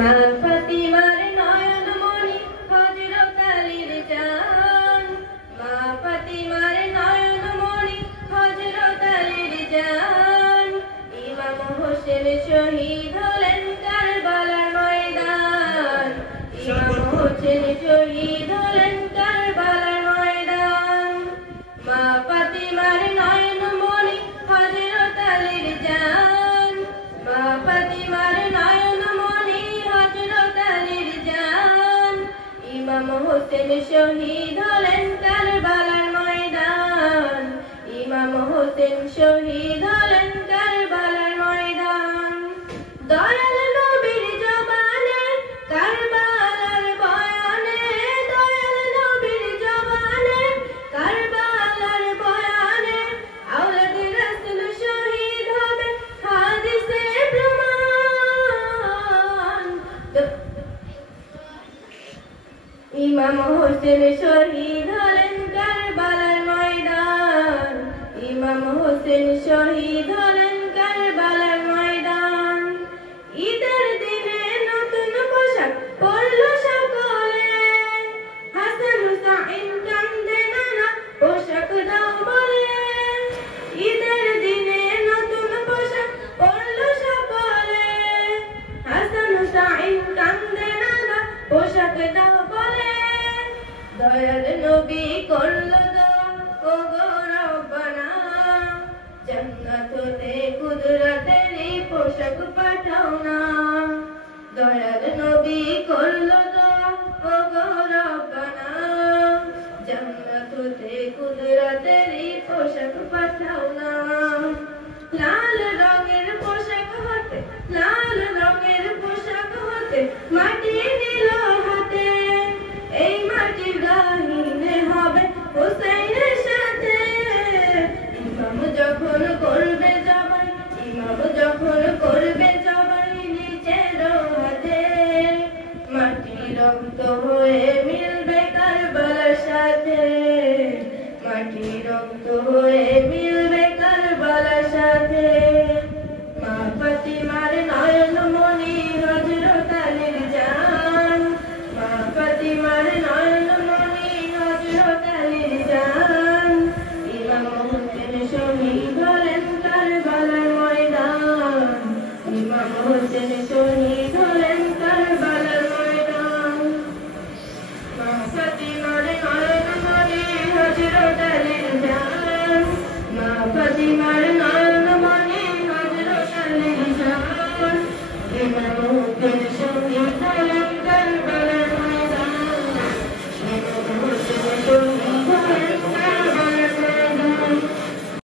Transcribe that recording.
মা ফাতিমার নয়নমণি হযরত আলীর জান, মা ফাতিমার নয়নমণি হযরত আলীর জান। ইমাম হোসেন শহীদ হলেন কারবালার ময়দান, ইমাম হোসেন শহীদ হলেন কারবালার ময়দান। মা ফাতিমার নয়নমণি হযরত আলীর জান, মা ফাতিমার নয়নমণি হযরত আলীর জান। ইমাম হোসেন শহীদ হলেন কারবালার ময়দান, ইমাম হোসেন শহীদ হলেন কারবালার ময়দান। দয়াল নবীর জবানে কারবালার বয়ানে, দয়াল নবীর জবানে কারবালার বয়ানে আওলাদ রাসূল শহীদ হবেন হাদিসে প্রমাণ। ইমাম হোসেন শহীদ হলেন কারবালার ময়দান, ইমাম হোসেন শহীদ হলেন কারবালার ময়দান। ঈদের দিনে নতুন পোশাক পরল সকলে, হাসান হুসাইন কান্দে নানা পোশাক দাও বলে। ঈদের দিনে নতুন পোশাক পরল সকলে, হাসান হুসাইন কান্দে নানা পোশাক দাও বলে। দয়াল নবী করল দোয়া ওগো রব্বানা, জান্নাত হতে কুদরতেরই পোশাক পাঠাও না। দয়াল নবী করল দোয়া ওগো রব্বানা, জান্নাত হতে কুদরতেরই পোশাক পাঠাও না। লাল রঙের পোশাক হতে, লাল রঙের পোশাক হতে মাটি নিল হাতে। এই মাটির গাহিনে হবে হোসেনের সাথে। ইমাম যখন করবে জবাই, ইমাম যখন করবে জবাই নিজের হাতে, মাটি রক্ত হয়ে মিলবে কারবালার সাথে, মাটি রক্ত হয়ে